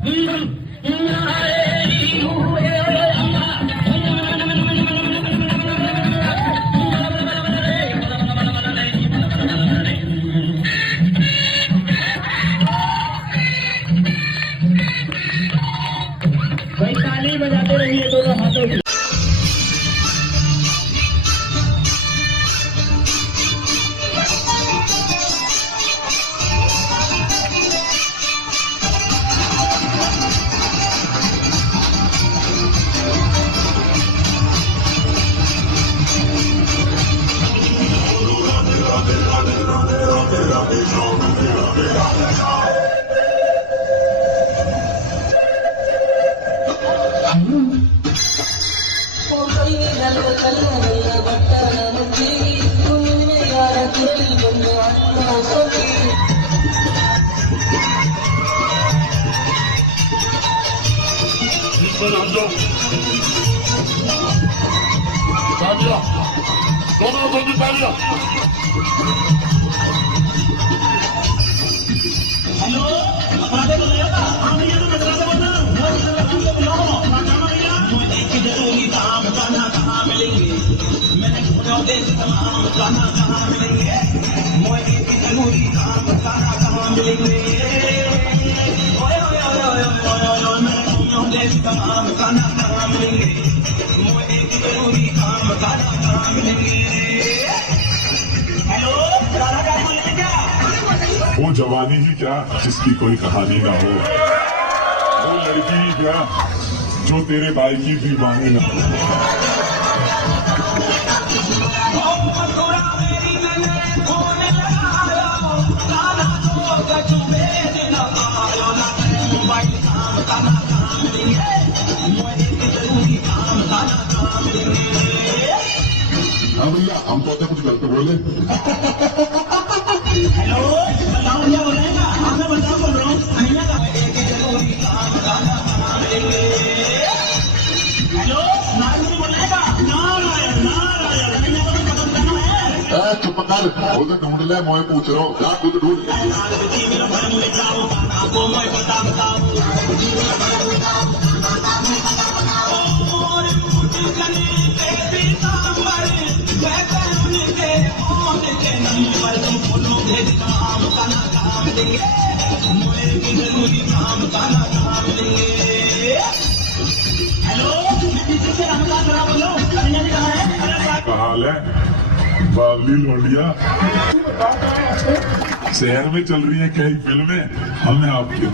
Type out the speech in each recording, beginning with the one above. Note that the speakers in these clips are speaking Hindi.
भाई ताली बजाते रहिए दोनों हाथों की। वो जवानी ही क्या जिसकी कोई कहानी ना हो, वो लड़की ही क्या जो तेरे भाई की दीवानी ना हो। हाँ भैया, हम तो कुछ गलत बोले। हेलो, बताओ क्या हो रहेगा? आपने बताओ बोल रहा हूँ। हेलो, नारायण बोल रहेगा? नारायण नारायण पसंद करना है। चुप कर, खुद ढूंढ ले, मैं पूछ रहा हूँ, क्या खुद ढूंढ कहा है बावली लोंडिया शहर में चल रही है कई फिल्में, हमें आपके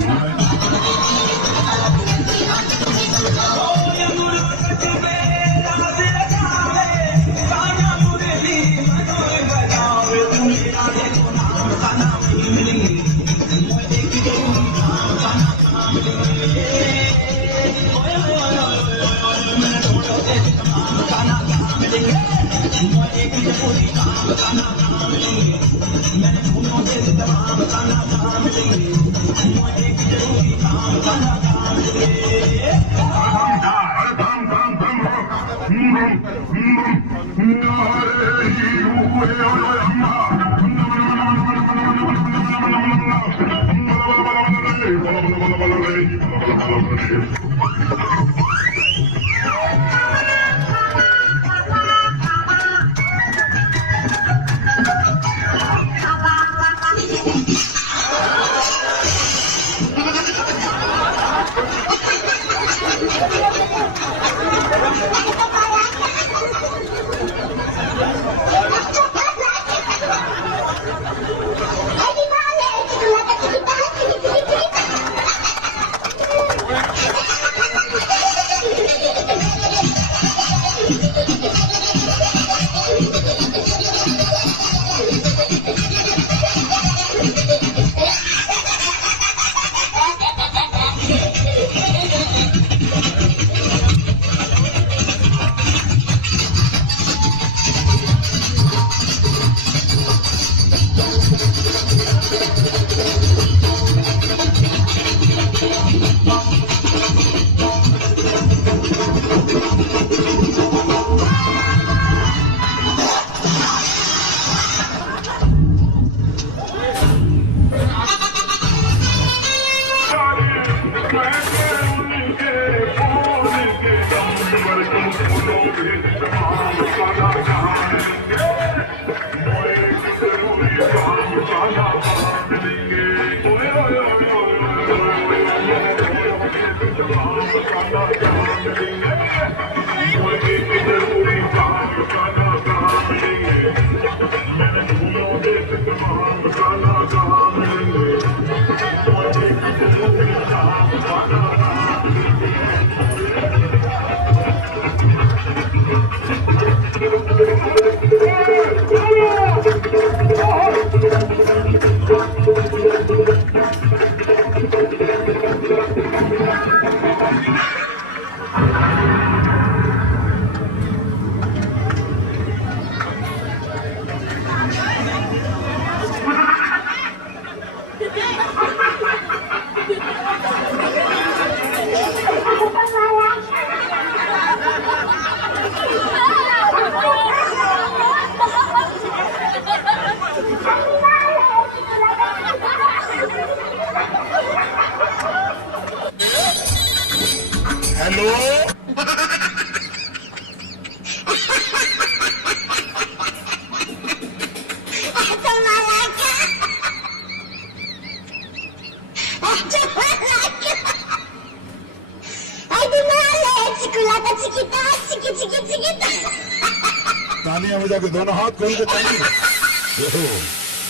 तालियां बजा के दोनों हाथ खोल के तालियां।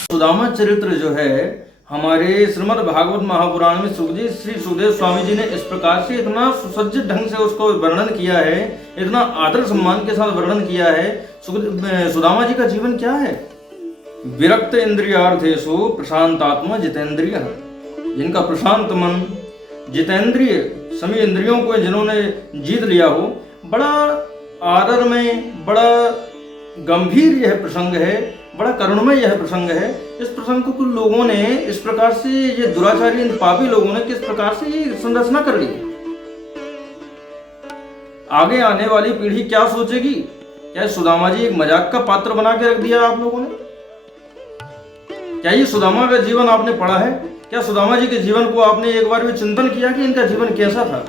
सुदामा चरित्र जो है हमारे श्रीमद् भागवत महापुराण में सुखजी श्री सुखदेव स्वामी जी ने इस प्रकार से इतना सुसज्जित ढंग से उसको वर्णन किया है, इतना आदर सम्मान के साथ वर्णन किया है। सुदामा जी का जीवन क्या है? विरक्त इंद्रियार्थेषु प्रशांतात्मा जितेंद्रिय, जिनका प्रशांत मन जितेंद्रिय सभी इंद्रियों को जिन्होंने जीत लिया हो। बड़ा आदर में बड़ा गंभीर यह प्रसंग है, बड़ा करुणमय यह प्रसंग है। इस प्रसंग को कुछ लोगों ने इस प्रकार से, ये दुराचारी इन पापी लोगों ने किस प्रकार से ये संरचना कर ली। आगे आने वाली पीढ़ी क्या सोचेगी? क्या सुदामा जी एक मजाक का पात्र बना के रख दिया आप लोगों ने? क्या ये सुदामा का जीवन आपने पढ़ा है? क्या सुदामा जी के जीवन को आपने एक बार भी चिंतन किया कि इनका जीवन कैसा था?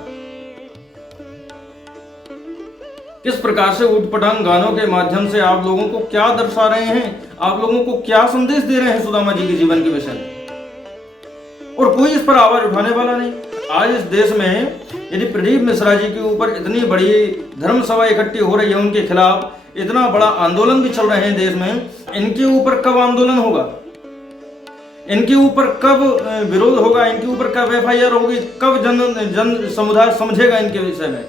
किस प्रकार से उटपटांग गानों के माध्यम से आप लोगों को क्या दर्शा रहे हैं, आप लोगों को क्या संदेश दे रहे हैं सुदामा जी के जीवन के विषय में, और कोई इस पर आवाज उठाने वाला नहीं। आज इस देश में यदि प्रदीप मिश्रा जी के ऊपर इतनी बड़ी धर्म सभा इकट्ठी हो रही है, उनके खिलाफ इतना बड़ा आंदोलन भी चल रहे हैं देश में, इनके ऊपर कब आंदोलन होगा? इनके ऊपर कब विरोध होगा? इनके ऊपर कब FIR होगी? कब जन समुदाय समझेगा इनके विषय में?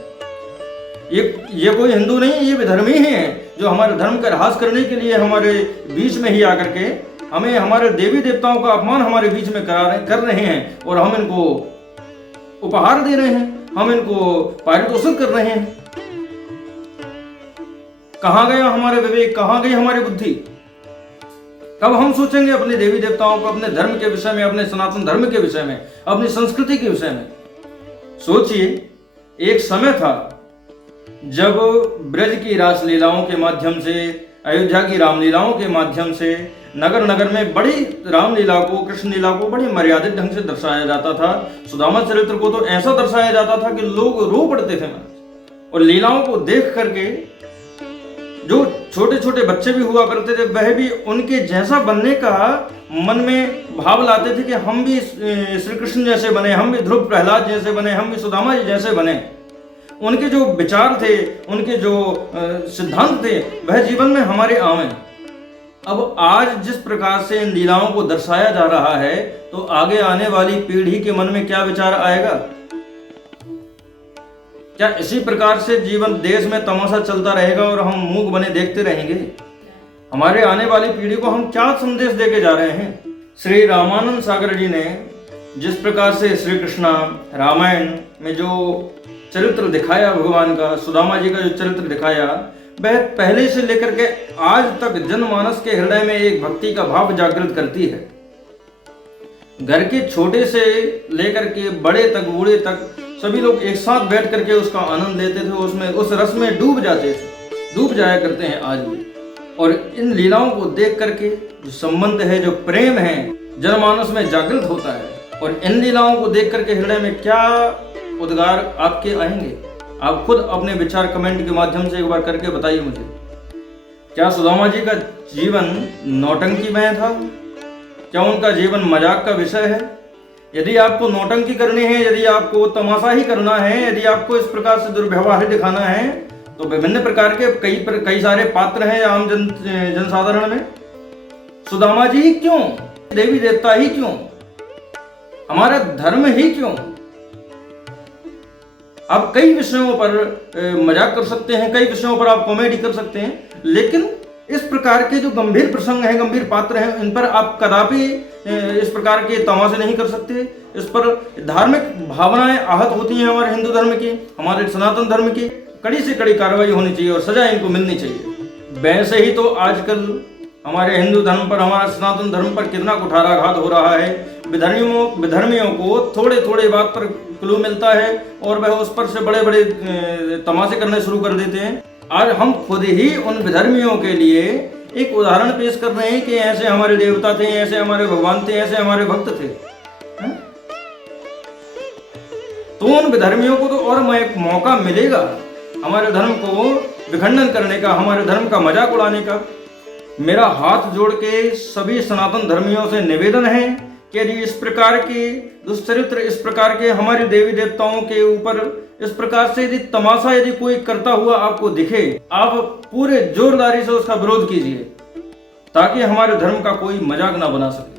ये कोई हिंदू नहीं, ये विधर्मी ही है जो हमारे धर्म का ह्रास करने के लिए हमारे बीच में ही आकर के हमें हमारे देवी देवताओं का अपमान हमारे बीच में कर रहे हैं, और हम इनको उपहार दे रहे हैं, हम इनको पारितोषिक कर रहे हैं। कहां गया हमारे विवेक, कहां गई हमारी बुद्धि? कब हम सोचेंगे अपने देवी देवताओं को, अपने धर्म के विषय में, अपने सनातन धर्म के विषय में, अपनी संस्कृति के विषय में? सोचिए, एक समय था जब ब्रज की रासलीलाओं के माध्यम से, अयोध्या की रामलीलाओं के माध्यम से नगर नगर में बड़ी रामलीला को, कृष्ण लीला को बड़ी मर्यादित ढंग से दर्शाया जाता था। सुदामा चरित्र को तो ऐसा दर्शाया जाता था कि लोग रो पड़ते थे मन, और लीलाओं को देख करके जो छोटे छोटे बच्चे भी हुआ करते थे, वह भी उनके जैसा बनने का मन में भाव लाते थे कि हम भी श्री कृष्ण जैसे बने, हम भी ध्रुव प्रहलाद जैसे बने, हम भी सुदामा जी जैसे बने। उनके जो विचार थे, उनके जो सिद्धांत थे, वह जीवन में हमारे आवें। अब आज जिस प्रकार से इन लीलाओं को दर्शाया जा रहा है, तो आगे आने वाली पीढ़ी के मन में क्या विचार आएगा? क्या इसी प्रकार से जीवन देश में तमाशा चलता रहेगा और हम मूक बने देखते रहेंगे? हमारे आने वाली पीढ़ी को हम क्या संदेश देके जा रहे हैं? श्री रामानंद सागर जी ने जिस प्रकार से श्री कृष्ण रामायण में जो चरित्र दिखाया भगवान का, सुदामा जी का जो चरित्र दिखाया, वह पहले से लेकर के आज तक जनमानस के हृदय में एक भक्ति का भाव जागृत करती है। घर के छोटे से लेकर के बड़े तक, बूढ़े तक सभी लोग एक साथ बैठ करके उसका आनंद लेते थे, उसमें उस रस में डूब जाते थे, डूब जाया करते हैं आज भी। और इन लीलाओं को देख करके जो संबंध है, जो प्रेम है, जनमानस में जागृत होता है। और इन लीलाओं को देख करके हृदय में क्या उद्गार आपके आएंगे, आप खुद अपने विचार कमेंट के माध्यम से एक बार करके बताइए मुझे। क्या सुदामा जी का जीवन नौटंकीमय था? क्या उनका जीवन मजाक का विषय है? यदि आपको नौटंकी करनी है, यदि आपको तमाशा ही करना है, यदि आपको इस प्रकार से दुर्व्यवहार दिखाना है, तो विभिन्न प्रकार के कई सारे पात्र हैं आम जनसाधारण में। सुदामा जी ही क्यों, देवी देवता ही क्यों, हमारा धर्म ही क्यों? आप कई विषयों पर मजाक कर सकते हैं, कई विषयों पर आप कॉमेडी कर सकते हैं, लेकिन इस प्रकार के जो गंभीर प्रसंग हैं, गंभीर पात्र हैं, इन पर आप कदापि इस प्रकार के तमाशे नहीं कर सकते। इस पर धार्मिक भावनाएं आहत होती हैं हमारे हिंदू धर्म की, हमारे सनातन धर्म की। कड़ी से कड़ी कार्रवाई होनी चाहिए और सजा इनको मिलनी चाहिए। वैसे ही तो आजकल हमारे हिंदू धर्म पर, हमारे सनातन धर्म पर कितना कुठाराघात हो रहा है। विधर्मियों को थोड़े थोड़े बात पर क्लू मिलता है और वह उस पर से बड़े बड़े तमाशे करने शुरू कर देते हैं। आज हम खुद ही उन विधर्मियों के लिए एक उदाहरण पेश कर रहे हैं कि ऐसे हमारे देवता थे, ऐसे हमारे भगवान थे, ऐसे हमारे भक्त थे। तो उन विधर्मियों को तो और एक मौका मिलेगा हमारे धर्म को विखंडन करने का, हमारे धर्म का मजाक उड़ाने का। मेरा हाथ जोड़ के सभी सनातन धर्मियों से निवेदन है कि यदि इस प्रकार के दुष्चरित्र, इस प्रकार के हमारे देवी देवताओं के ऊपर इस प्रकार से यदि तमाशा यदि कोई करता हुआ आपको दिखे, आप पूरे जोरदारी से उसका विरोध कीजिए ताकि हमारे धर्म का कोई मजाक ना बना सके।